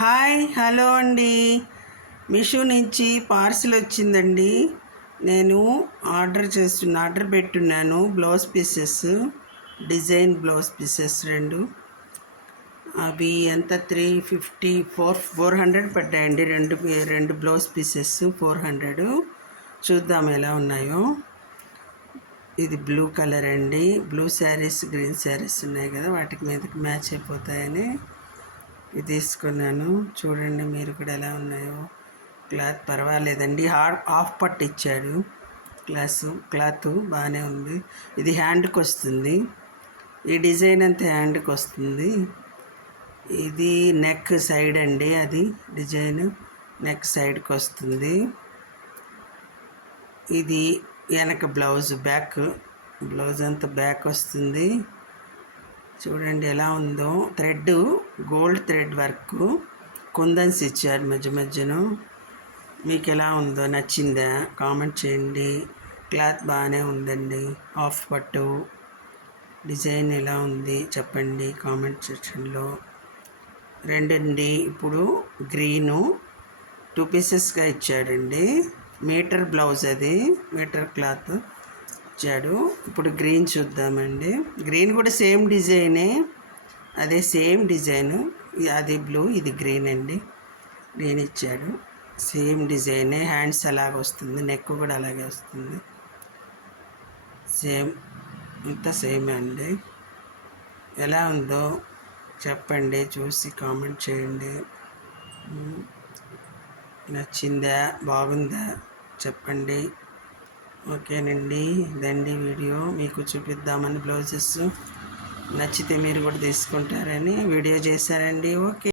Hi hello అండి. మీషో నుంచి parcel వచ్చిందండి. నేను ఆర్డర్ పెట్టున్నాను. Blouse pieces, design blouse pieces రెండు. అవి ఎంత 350 400 పడ్డాయండి. రెండు బ్లౌజ్ పీసెస్ 400. చూద్దాం ఎలా ఉన్నాయో. ఇది బ్లూ కలర్ అండి. బ్లూ శారీస్, గ్రీన్ శారీస్ ఉన్నాయి కదా, వాటికి మీదకి మ్యాచ్ అయిపోతాయని ఇది తీసుకున్నాను. చూడండి మీరు కూడా ఎలా ఉన్నాయో. క్లాత్ పర్వాలేదండి. హాఫ్ పట్టు ఇచ్చాడు. క్లాత్ బాగానే ఉంది. ఇది హ్యాండ్కి వస్తుంది. ఈ డిజైన్ అంతా హ్యాండ్కి వస్తుంది. ఇది నెక్ సైడ్ అండి. అది డిజైన్ నెక్ సైడ్కి వస్తుంది. ఇది వెనక బ్లౌజ్ అంతా బ్యాక్ వస్తుంది. చూడండి ఎలా ఉందో. గోల్డ్ థ్రెడ్ వర్క్, కుందన్స్ ఇచ్చారు మధ్య మధ్యలో. మీకు ఎలా ఉందో, నచ్చిందా కామెంట్ చేయండి. క్లాత్ బాగానే ఉందండి. హాఫ్ పట్టు డిజైన్ ఎలా ఉంది చెప్పండి కామెంట్ సెక్షన్లో. రెండండి. ఇప్పుడు గ్రీను 2 పీసెస్గా ఇచ్చాడండి. మీటర్ బ్లౌజ్, అది మీటర్ క్లాత్ ఇచ్చాడు. ఇప్పుడు గ్రీన్ చూద్దామండి. గ్రీన్ కూడా సేమ్ డిజైనే, అదే సేమ్ డిజైను. అది బ్లూ, ఇది గ్రీన్ అండి. గ్రీన్ ఇచ్చాడు. సేమ్ డిజైనే. హ్యాండ్స్ అలాగే వస్తుంది, నెక్ కూడా అలాగే వస్తుంది. సేమ్ అంతా సేమే అండి. ఎలా ఉందో చెప్పండి, చూసి కామెంట్ చేయండి. నచ్చిందా, బాగుందా చెప్పండి. ఓకేనండి. ఇదండి వీడియో. మీకు చూపిద్దామని బ్లౌజెస్ నచ్చితే మీరు కూడా తీసుకుంటారని వీడియో చేశానండి. ఓకే.